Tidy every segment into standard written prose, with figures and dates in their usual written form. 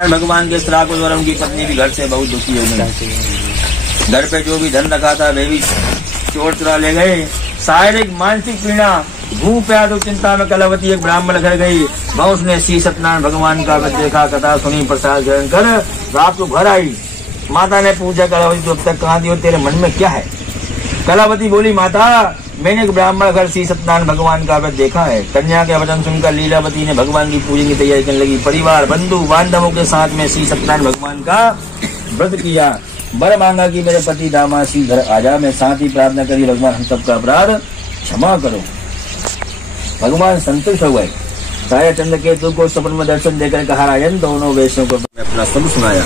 भगवान के श्राप और उनकी पत्नी भी घर से बहुत दुखी हो गई। घर पे जो भी धन रखा था वे भी चोर चुरा ले गए। शारीरिक मानसिक पीड़ा, भूख प्यास और चिंता में कलावती एक ब्राह्मण घर गई। वह उसने श्री सत्यनारायण भगवान का देखा, कथा सुनी, प्रसाद ग्रहण कर रात को घर आई। माता ने पूछा, कलावती तू अब तक कहाँ थी और तेरे मन में क्या है? कलावती बोली, माता मैंने एक ब्राह्मण घर श्री सत्यनारायण भगवान का व्रत देखा है। कन्या के वचन सुनकर लीलावती ने भगवान की पूजन की तैयारी करने लगी। परिवार बंधु बांधवों के साथ में श्री सत्यनारायण भगवान का व्रत किया। वर मांगा कि मेरे पति दामाद श्री घर आ जा। मैं साथ ही प्रार्थना करी, भगवान हम सबका अपराध क्षमा करो। भगवान संतुष्ट हो गए। राजा चंद्रकेतु को स्वप्न में दर्शन देकर कहा, राजन दोनों वेशों को अपना सब सुनाया।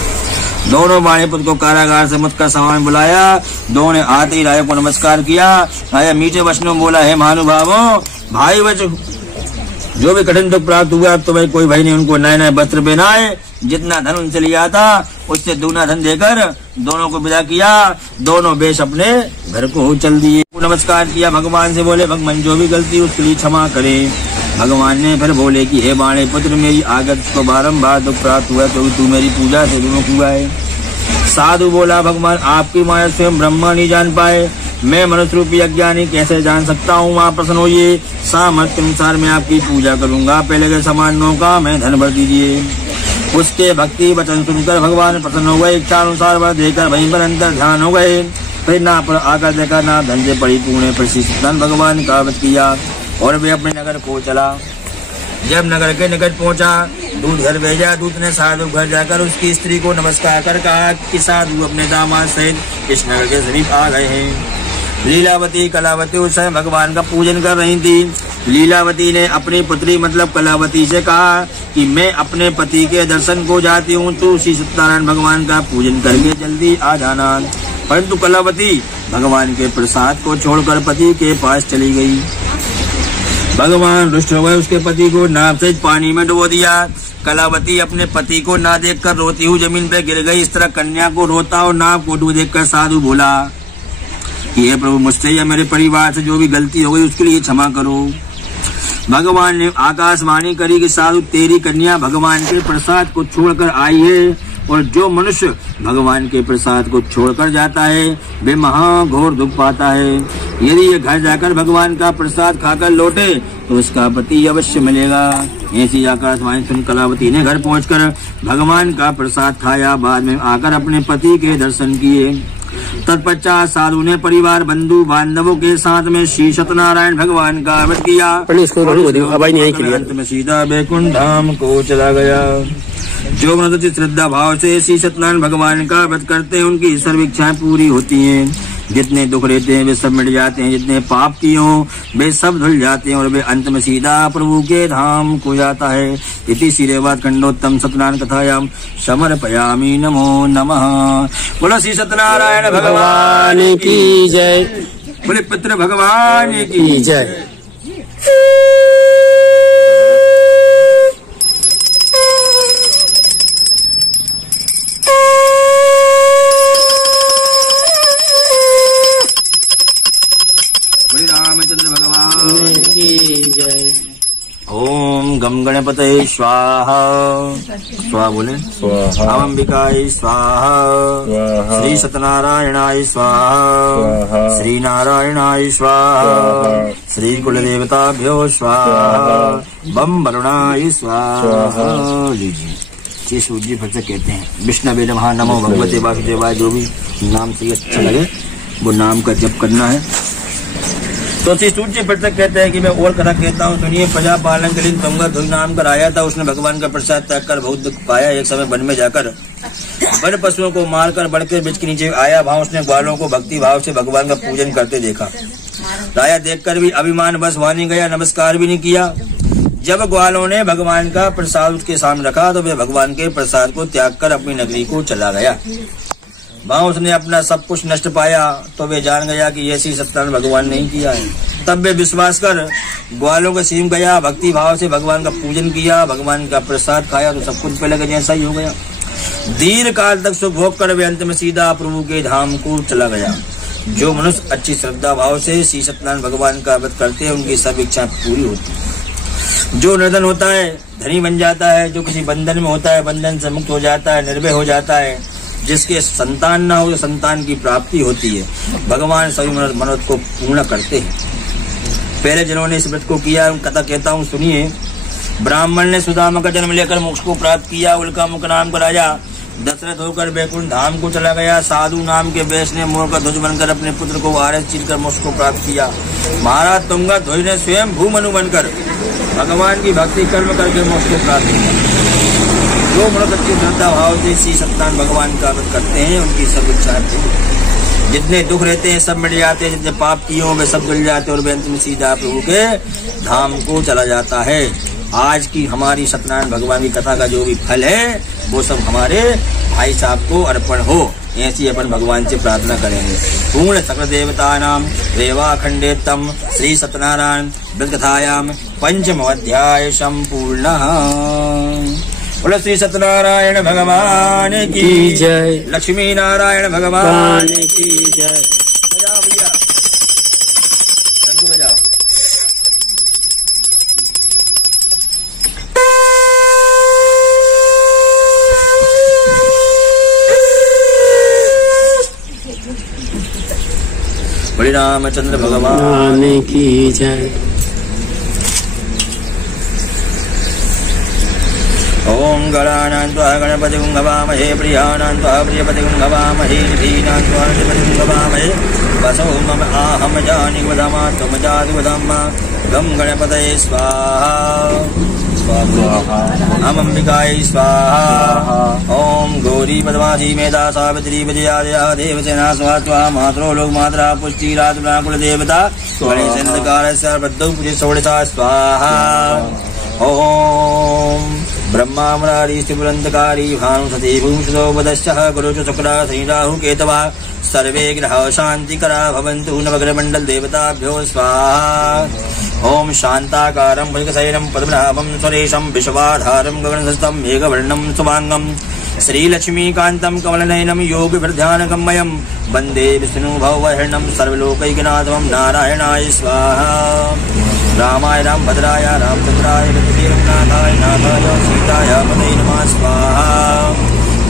दोनों वाणिपुत्र को कारागार से मुक्त कर सभा में बुलाया। दोनों ने आते ही राजा को नमस्कार किया। राजा मीठे वचनों में बोला, हे महानुभावों, भाई बच जो भी कठिन दुख प्राप्त हुआ तो भाई कोई भाई नहीं, उनको नए नए वस्त्र पहनाए। जितना धन उनसे लिया था उससे दुगना धन देकर दोनों को विदा किया। दोनों बेश अपने घर को चल दिए। नमस्कार किया, भगवान से बोले, भगवान जो भी गलती उसके लिए क्षमा करे। भगवान ने फिर बोले कि हे बाणे पुत्र, मेरी आगत को बारंबार दुख प्राप्त हुआ तो तू मेरी पूजा से विमुख हुआ है। साधु बोला, भगवान आपकी माया स्वयं ब्रह्मा नहीं जान पाए, मैं मनुष्य रूपी अज्ञानी कैसे जान सकता हूँ। आप प्रसन्न होइए, सामर्थ्य अनुसार मैं आपकी पूजा करूंगा। पहले के समानों का मैं धन भर दीजिए। उसके भक्ति वचन सुनकर भगवान प्रसन्न हो गए। इच्छा अनुसार वह देकर वहीं पर अंतर ध्यान हो गए। फिर ना पर आकर देखा ना धन से परिपूर्ण श्री सत्यनारायण भगवान का व्रत किया और वे अपने नगर को चला। जब नगर के निकट पहुंचा, दूत घर भेजा। दूत ने साधु घर जाकर उसकी स्त्री को नमस्कार कर कहा कि साधु अपने दामाद सहित इस नगर के समीप आ गए हैं। लीलावती कलावती उस समय भगवान का पूजन कर रही थी। लीलावती ने अपनी पुत्री मतलब कलावती से कहा कि मैं अपने पति के दर्शन को जाती हूँ, तू श्री सत्यनारायण भगवान का पूजन करके जल्दी आ जाना। परंतु कलावती भगवान के प्रसाद को छोड़कर पति के पास चली गई। भगवान रुष्ट हो गए, उसके पति को नाव से पानी में डुबो दिया। कलावती अपने पति को ना देखकर रोती हुई जमीन पे गिर गई। इस तरह कन्या को रोता और नाव को डूब देखकर साधु बोला कि हे प्रभु, मुझसे या मेरे परिवार से जो भी गलती हो गई उसके लिए क्षमा करो। भगवान ने आकाशवाणी करी कि साधु तेरी कन्या भगवान के प्रसाद को छोड़कर आई है और जो मनुष्य भगवान के प्रसाद को छोड़कर जाता है वे महाघोर दुख पाता है। यदि ये घर जाकर भगवान का प्रसाद खाकर लौटे तो उसका पति अवश्य मिलेगा। ऐसी आकाशवाणी सुन कलावती ने घर पहुंचकर भगवान का प्रसाद खाया। बाद में आकर अपने पति के दर्शन किए। तत्पश्चात साधु ने परिवार बंधु बांधवों के साथ में श्री सत्यनारायण भगवान का व्रत किया। अंत में सीधा वैकुंठ धाम को चला गया। जो मनुष्य श्रद्धा भाव से श्री सत्यनारायण भगवान का व्रत करते हैं उनकी सर्व इच्छाएं पूरी होती हैं। जितने दुख रहते हैं वे सब मिट जाते हैं, जितने पाप किए हों वे सब धुल जाते हैं और वे अंत में सीधा प्रभु के धाम को जाता है। इति श्रीरेवाद खंडोत्तम सत्यनारायण कथायाम समर्पयामि। नमो नमः। बोलो श्री सत्यनारायण भगवान की जय। बोले पुत्र भगवान की जय। रामचंद्र भगवान की जय। ओम गम गणपतये स्वाहा। स्वाहा बोले, स्वाहा। अंबिकाय स्वाहा। श्री सत्यनारायणाय स्वाहा। श्री नारायणाय स्वाहा। श्री कुलदेवताभ्यो स्वाहा। बम वरुणाय स्वाहा। जी सूर्य भक्त कहते हैं। विष्णवे नमः, नमो भगवते वासुदेवाय। जो भी नाम से अच्छा लगे वो नाम का जप करना है। तो श्री सूर्य प्रत्यक कहते हैं कि मैं और कथा कहता हूँ, सुनिए। प्रजा पालन के लिए तुंगा ध्रुव नाम कर आया था। उसने भगवान का प्रसाद त्याग कर बहुत दुख पाया। एक समय वन में जाकर वन पशुओं को मारकर बढ़ के वृक्ष के नीचे आया। वहां उसने ग्वालों को भक्ति भाव से भगवान का पूजन करते देखा। राजा देखकर भी अभिमान बस वहां नहीं गया, नमस्कार भी नहीं किया। जब ग्वालों ने भगवान का प्रसाद उसके सामने रखा तो वे भगवान के प्रसाद को त्याग कर अपनी नगरी को चला गया। वहाँ उसने अपना सब कुछ नष्ट पाया तो वे जान गया कि ये श्री सत्यनारायण भगवान नहीं किया है। तब वे विश्वास कर ग्वालों के सीम गया, भक्ति भाव से भगवान का पूजन किया, भगवान का प्रसाद खाया तो सब कुछ पहले का जैसा ही हो गया। दीर्घ काल तक सुख भोग कर वे अंत में सीधा प्रभु के धाम को चला गया। जो मनुष्य अच्छी श्रद्धा भाव से श्री सत्यनारायण भगवान का व्रत करते हैं उनकी सब इच्छा पूरी होती है। जो निर्धन होता है धनी बन जाता है, जो किसी बंधन में होता है बंधन से मुक्त हो जाता है, निर्भय हो जाता है। जिसके संतान ना हो तो संतान की प्राप्ति होती है। भगवान सभी मनोरथ को पूर्ण करते हैं। पहले जिन्होंने इस व्रत को किया कथा कहता हूँ, सुनिए। ब्राह्मण ने सुदामा का जन्म लेकर मोक्ष को प्राप्त किया। उल्का मुख नाम का राजा दशरथ होकर बैकुंठ धाम को चला गया। साधु नाम के वेश ने मोर का ध्वज बनकर अपने पुत्र को आरस चीरकर मोक्ष को प्राप्त किया। महाराज तुंगा ध्वज ने स्वयं भूमनु बनकर भगवान की भक्ति कर्म करके मोक्ष को प्राप्त किया। जो मनुष्य अच्छी श्रद्धा भाव से श्री सत्यनारायण भगवान का व्रत करते हैं उनकी सब इच्छाएं पूरी। जितने दुख रहते हैं सब मिट जाते हैं, जितने पाप किए वे सब जल जाते हैं और वे अंत में सीधा प्रभु के धाम को चला जाता है। आज की हमारी सत्यनारायण भगवान की कथा का जो भी फल है वो सब हमारे भाई साहब को अर्पण हो, ऐसी अपन भगवान से प्रार्थना करेंगे। पूर्ण सकल देवता नाम रेवाखंडेतम श्री सत्यनारायण व्रत कथायाम पंचम अध्याय संपूर्ण। बोलो श्री सत्यनारायण भगवान की जय, लक्ष्मी नारायण भगवान की जय। बजाओ भैया, शंख बजाओ। बलि रामचंद्र भगवान की जय। ओम गणानां त्वा गणपतिं हवामहे, प्रियाणां त्वा प्रियपतिं हवामहे, निधीनां त्वा निधिपतिं हवामहे। वसो मम आहम जानि वदमा त्वम जातु वदम्मा। गं गणपतये स्वाहा स्वाहा, हम अंबिकायै स्वाहा। ओम गौरी पद्मावती मेधा सावित्री विजया जया देवसेना स्वाहा। मातरो लोक मात्रा पुष्टि राज कुल देवता गणेश अंधकार सर्वद्दौ पूजे षोडशा स्वाहा। ओम ब्रह्मा मुरारी शिवरंधकारी भानुसती भूषणो वदश्चः गुरु च शुक्र शनि राहु केतवा। सर्वे ग्रहाः शान्तिकरा भवन्तु। नवग्रहमण्डल देवताभ्यो स्वाहा। ओम शान्ताकारं भुजगशयनं पद्मनाभं सुरेशं विश्वाधारं गगनसदृशं मेघवर्णं शुभांगं श्रीलक्ष्मीकान्तं कमलनयनं योगिवृद्ध्यानगम्यं वन्दे विष्णुभवहरणं सर्वलोकैकनाथं नारायणाय स्वाहा। रामाय रामभद्राय रामचंद्राय रघुवीरनाथाय नाथाय सीताय पतये नमः स्वाहा।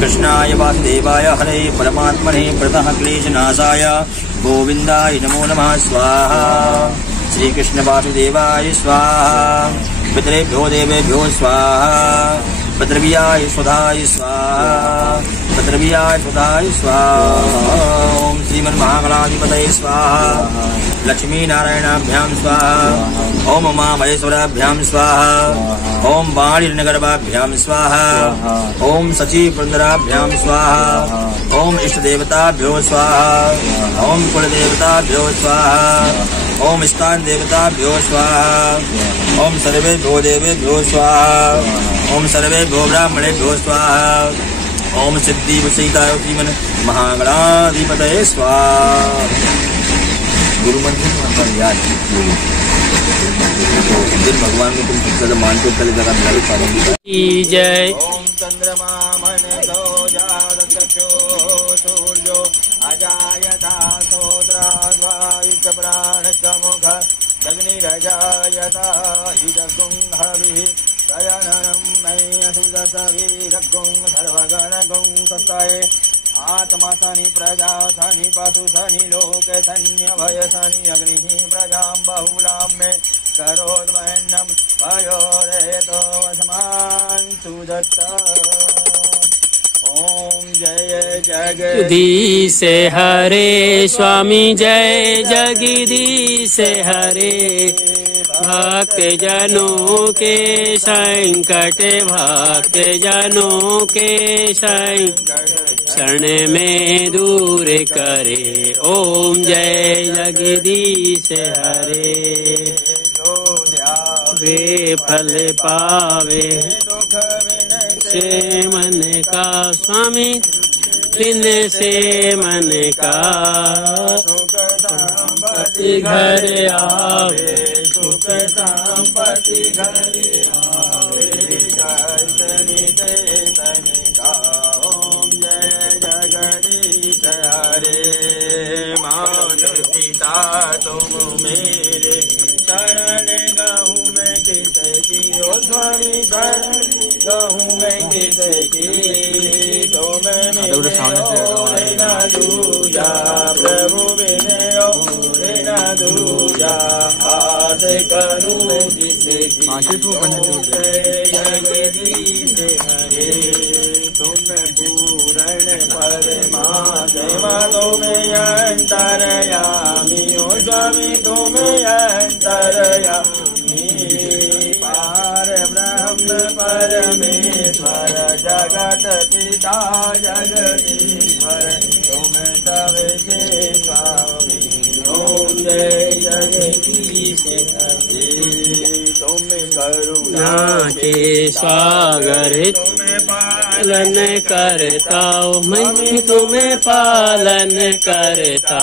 कृष्णाय वासुदेवाय हरे परमात्मने प्रणतः क्लेशनाशाय गोविन्दाय नमो नमः स्वाहा। श्री कृष्ण वासुदेवाय स्वाहा। पितरेभ्यो देवेभ्यो स्वाहा। पितृव्याय सुधाय स्वाहा। पितृव्याय सुधाय स्वाहा। ओम श्रीमन्महागणाधिपतये स्वाहा। लक्ष्मी नारायणाभ्यां स्वाहा। ओम उमामहेश्वराभ्यां स्वाहा। ओम वाणिर्नगरवाभ्यां स्वाहा। ओम सची पुरंदराभ्यां स्वाहा। ओम इष्ट देवताभ्यो स्वाहा। ओम कुल देवताभ्यो स्वाहा। ओम स्थान देवताभ्यो स्वाहा। ओम सर्वेभ्यो देवेभ्यो स्वाहा। ओम सर्वेभ्यो ब्राह्मणेभ्यो स्वाहा। ओम सिद्धि विषयिताय श्रीमन् महागणाधिपतये स्वाहा। गुरु मंत्र याद दिन भगवान को तुम सबसे ज्यादा मानते हो, पहले जगह पानी जय। ओम चंद्रमा मन दो जात सूर्यो अजायता सोद्राद्वायुच प्राणश्च मुख अग्निरजायता हिरगुंहभिः शयननं मय्य सुदसवीरगुं सर्वगणगुं सत्ताये। आत्मा सनि प्रजा सनि पशु सनि लोक सन्य भय सनि अग्नि प्रजां बहुलां मे करोद्मन्नं भयोरेतो वसमान् सुदत्ता। ओम जय जगदीश हरे स्वामी जय जगदीश हरे। भक्त जनों के संकट भक्त जनों के संकट क्षण में दूर करे। ओम जय जगदीश हरे। वे फल पावे से मन का स्वामी बिन से मन का संपत्ति घर आवे। सुख संपत्ति घर आवे। ओम जय जगदीश हरे। मानो पिता तुम मेरे शरण गहूँ में किस की स्वामी कर कहूँ मैं किसकी तुम्हें मिले न दूजा प्रभु विनय न दूजा हाथ करूँ किसकी जगदीश हरे तुम पूर्ण परमात्मा तुम्हें अंतरयामी ओ स्वामी तुम्हें अंतरयामी पार ब्रह्म परमेश्वर जगत पिता जगदीश्वर तुम सबके स्वामी ओम जय जगदीश हरे तुम करुणा के सागर पालन करता मैं तुम्हें पालन करता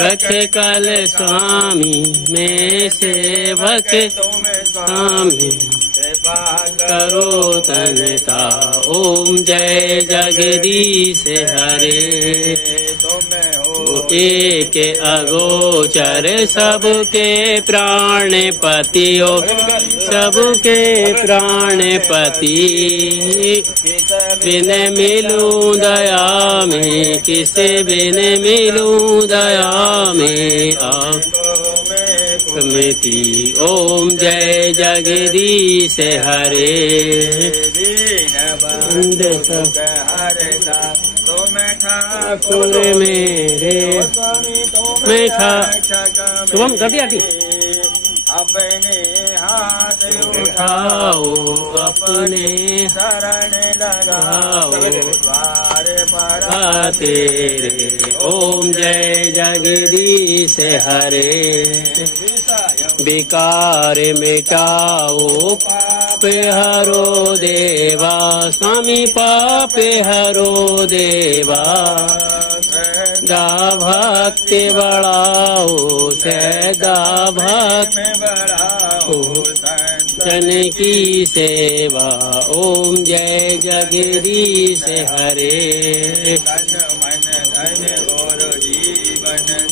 रख कल स्वामी मैं सेवक स्वामी करो तनता ओम जय जगदीश हरे एक अगोचर सबके प्राणपति ओ सबके प्राणपति बिन मिलूं दया में किसे बिन मिलूं दया में मिति ओम जय जगदीश हरे बंद हरदा तुम ठाकुर मेरे मैं शुभम करती आती अपने हाथ उठाओ अपने शरण लगाओ द्वार पर तेरे ओम जय जगदीश हरे विकार मिटाओ पाप हरो देवा स्वामी पाप हरो देवा गा भक्ति बढ़ाओ सदा भक्ति बढ़ाओ जन की सेवा ओम जय जगदीश हरे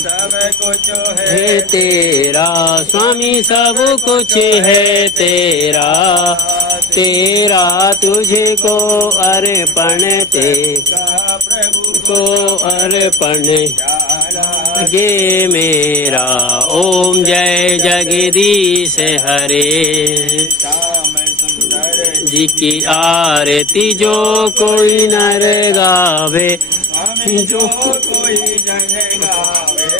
सब कुछ है तेरा स्वामी सब कुछ है तेरा तेरा तुझको अर्पण तेरा प्रभु को अर्पण गे मेरा ओम जय जगदीश हरे जी की आरती जो कोई नर गावे जो कोई जन गावे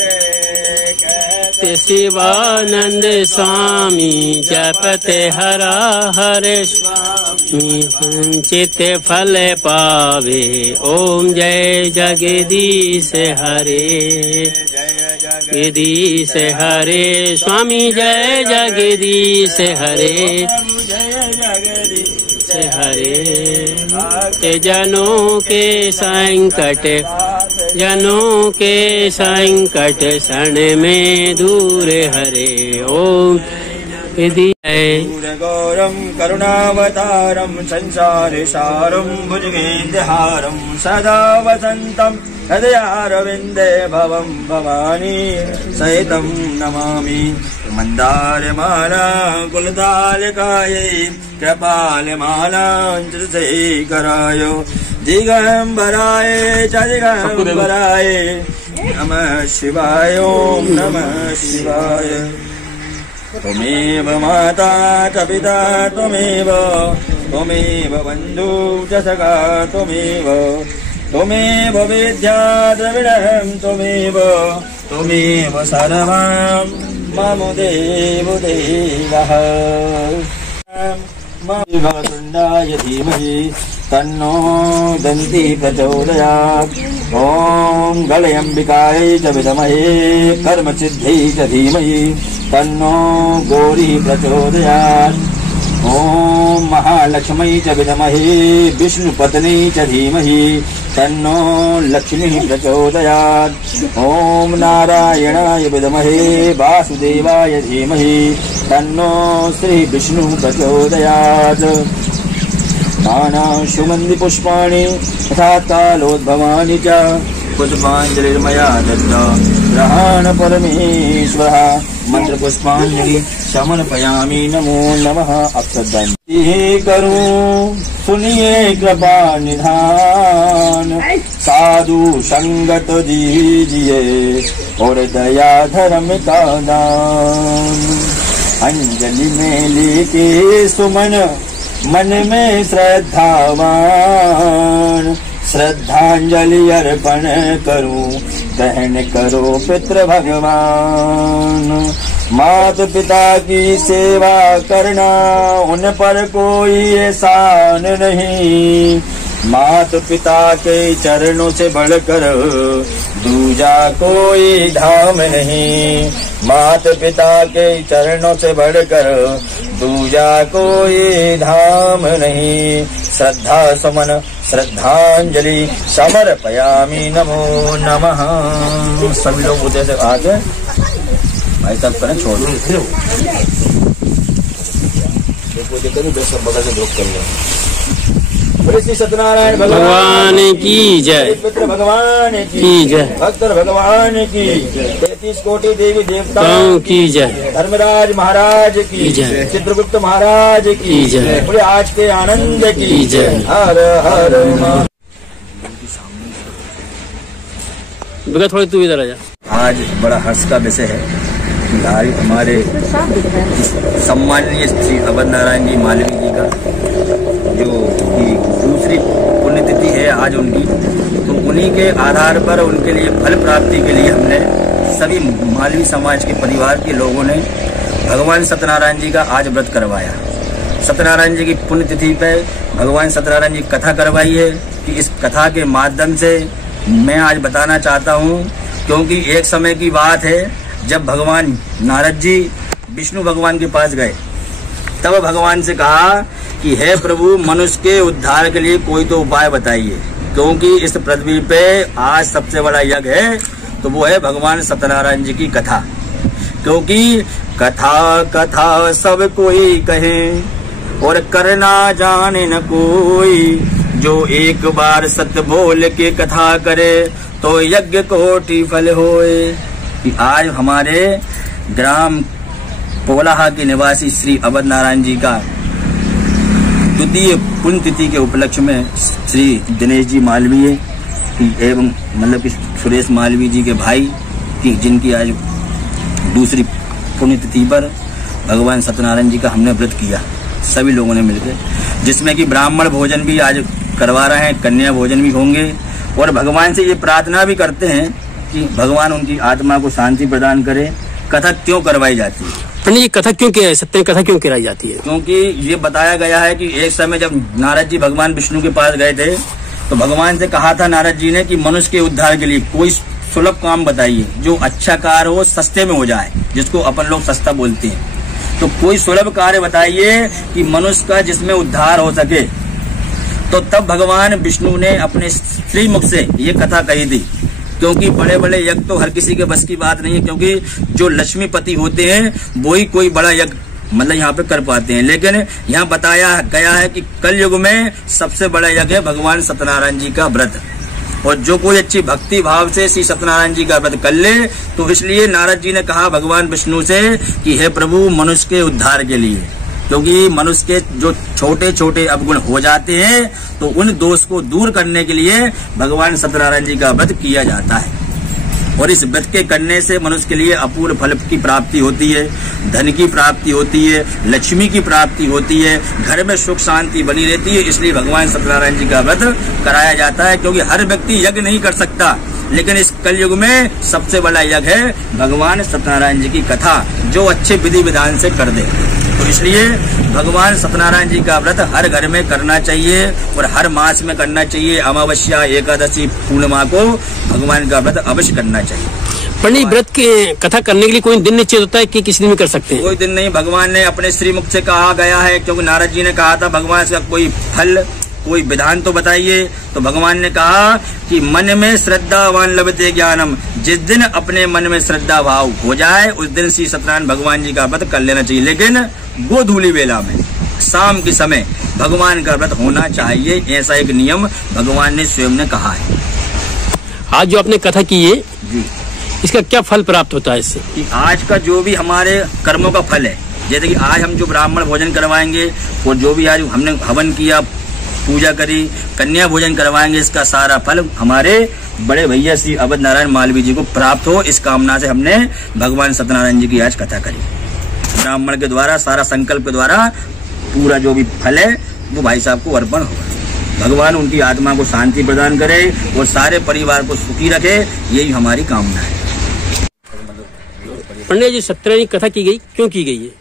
शिवानंद स्वामी जपते हरा हरे स्वामी संचित फल पावे ओम जय जगदीश हरे जगदीश हरे स्वामी जय जगदीश हरे जय जगदीश हरे जनों के संकट क्षण में दूर हरे ओम गौरम करुणावतारम संसार सारम भुजगेन्द्रहारम सदा वसंतम हृदयारविंदे भवम भवानी सहितं नमामि मंदारमाला कुलतालिकायै कृपालमालाञ्जलिशेखराय दिगंबराय च दिगंबराय नमः शिवाय ओम नमः शिवाय त्वमेव माता च पिता त्वमेव बन्धु च सखा त्वमेव विद्या द्रविणं त्वमेव सर्वं मम देवो देवः वक्रतुण्डाय धीमहि तन्नो दन्ती प्रचोदयात् ॐ गलयम्बिकायै च विद्महे कर्मसिद्ध्यै च धीमहि तन्नो गौरी प्रचोदयात् ॐ महालक्ष्मी च विद्महे विष्णुपत्नी च धीमहि तन्नो लक्ष्मी प्रचोदयात् ॐ नारायणाय विद्महे वासुदेवाय धीमहि तन्नो श्री विष्णु प्रचोदयात् नाना सुगन्धि पुष्पाणि तथा कालोद्भवानि च पुष्पाञ्जलिर्मया दत्ता ग्रहाण परमेश्वरः मंत्र पुष्पांजलि समर्पयामि। नमो नमः। अब श्रद्धांजलि करूं सुनिए कृपा निधान, साधु संगत दीजिए और दया धर्म का दान। अंजलि में लेके सुमन मन में श्रद्धावान, श्रद्धांजलि अर्पण करूं दहन करो पितृ भगवान। मात पिता की सेवा करना उन पर कोई एहसान नहीं, मात पिता के चरणों से बढ़कर दूजा कोई धाम नहीं, मात पिता के चरणों से बढ़कर दूजा कोई धाम नहीं। श्रद्धा सुमन श्रद्धांजलि समर्पयामि। नमो नमः। सभी लोग उदय से आगे भाई साहब करें, छोड़ श्री सत्यनारायण भगवान की जय, पितृ भगवान की जय, भक्त भगवान की 33 कोटि देवी देवताओं की जय, धर्मराज महाराज की जय, चित्रगुप्त महाराज की जय, पूरे आज के आनंद की जय। हर हर बेटा थोड़ी तू इधर आ जा। आज बड़ा हर्ष का विषय है कि आज हमारे सम्माननीय श्री अवध नारायण जी मालवीय जी का जो कि दूसरी पुण्यतिथि है आज उनकी, तो उन्हीं के आधार पर उनके लिए फल प्राप्ति के लिए हमने सभी मालवीय समाज के परिवार के लोगों ने भगवान सत्यनारायण जी का आज व्रत करवाया। सत्यनारायण जी की पुण्यतिथि पे भगवान सत्यनारायण जी कथा करवाई है कि इस कथा के माध्यम से मैं आज बताना चाहता हूँ, क्योंकि एक समय की बात है जब भगवान नारद जी विष्णु भगवान के पास गए, तब भगवान से कहा कि हे प्रभु, मनुष्य के उद्धार के लिए कोई तो उपाय बताइए, क्योंकि इस पृथ्वी पे आज सबसे बड़ा यज्ञ है, तो वो है भगवान सत्यनारायण जी की कथा। क्योंकि कथा कथा सब कोई कहे और करना जाने न कोई, जो एक बार सत्य बोल के कथा करे तो यज्ञ कोटि फल होए। कि आज हमारे ग्राम पोलाहा के निवासी श्री अवध नारायण जी का द्वितीय पुण्यतिथि के उपलक्ष्य में श्री दिनेश जी मालवीय एवं मतलब कि सुरेश मालवीय जी के भाई की जिनकी आज दूसरी पुण्यतिथि पर भगवान सत्यनारायण जी का हमने व्रत किया सभी लोगों ने मिलकर, जिसमें कि ब्राह्मण भोजन भी आज करवा रहे हैं, कन्या भोजन भी होंगे और भगवान से ये प्रार्थना भी करते हैं कि भगवान उनकी आत्मा को शांति प्रदान करे। कथा क्यों करवाई जाती है? पंडित जी, कथा क्यों किया है? सत्य कथा क्यों कराई जाती है? क्योंकि ये बताया गया है कि एक समय जब नारद जी भगवान विष्णु के पास गए थे, तो भगवान से कहा था नारद जी ने कि मनुष्य के उद्धार के लिए कोई सुलभ काम बताइए, जो अच्छा कार्य हो, सस्ते में हो जाए, जिसको अपन लोग सस्ता बोलते हैं। तो कोई सुलभ कार्य बताइए कि मनुष्य का जिसमें उद्धार हो सके। तो तब भगवान विष्णु ने अपने श्रीमुख से ये कथा कही थी, क्योंकि बड़े बड़े यज्ञ तो हर किसी के बस की बात नहीं है, क्योंकि जो लक्ष्मीपति होते हैं वो ही कोई बड़ा यज्ञ मतलब यहाँ पे कर पाते हैं। लेकिन यहाँ बताया गया है कि कलयुग में सबसे बड़ा यज्ञ है भगवान सत्यनारायण जी का व्रत, और जो कोई अच्छी भक्ति भाव से श्री सत्यनारायण जी का व्रत कर ले, तो इसलिए नारद जी ने कहा भगवान विष्णु से कि हे प्रभु, मनुष्य के उद्धार के लिए, क्योंकि मनुष्य के जो छोटे छोटे अवगुण हो जाते हैं, तो उन दोष को दूर करने के लिए भगवान सत्यनारायण जी का व्रत किया जाता है। और इस व्रत के करने से मनुष्य के लिए अपूर्व फल की प्राप्ति होती है, धन की प्राप्ति होती है, लक्ष्मी की प्राप्ति होती है, घर में सुख शांति बनी रहती है। इसलिए भगवान सत्यनारायण जी का व्रत कराया जाता है, क्योंकि हर व्यक्ति यज्ञ नहीं कर सकता, लेकिन इस कलयुग में सबसे बड़ा यज्ञ है भगवान सत्यनारायण जी की कथा, जो अच्छे विधि विधान से कर दे। तो इसलिए भगवान सत्यनारायण जी का व्रत हर घर में करना चाहिए और हर मास में करना चाहिए। अमावस्या, एकादशी, पूर्णिमा को भगवान का व्रत अवश्य करना चाहिए। पंडित, व्रत की कथा करने के लिए कोई दिन निश्चित होता है कि किसी दिन भी कर सकते हैं? कोई दिन नहीं, भगवान ने अपने श्रीमुख से कहा गया है, क्योंकि नारद जी ने कहा था भगवान का कोई फल, कोई विधान तो बताइए। तो भगवान ने कहा कि मन में श्रद्धावान लभते ज्ञानम, जिस दिन अपने मन में श्रद्धा भाव हो जाए उस दिन श्री सत्यनारायण भगवान जी का व्रत कर लेना चाहिए। लेकिन गोधूली वेला में, शाम के समय भगवान का व्रत होना चाहिए, ऐसा एक नियम भगवान ने स्वयं ने कहा है। आज जो आपने कथा की है जी, इसका क्या फल प्राप्त होता है इससे? कि आज का जो भी हमारे कर्मों का फल है, जैसे कि आज हम जो ब्राह्मण भोजन करवाएंगे और जो भी आज हमने हवन किया, पूजा करी, कन्या भोजन करवाएंगे, इसका सारा फल हमारे बड़े भैया श्री अवध नारायण मालवीय जी को प्राप्त हो, इस कामना से हमने भगवान सत्यनारायण जी की आज कथा करी। ब्राह्मण के द्वारा, सारा संकल्प के द्वारा पूरा जो भी फल है वो भाई साहब को अर्पण होगा। भगवान उनकी आत्मा को शांति प्रदान करे और सारे परिवार को सुखी रखे, यही हमारी कामना है। पंडित जी, सत्यनारायण की कथा की गई, क्यों की गई है?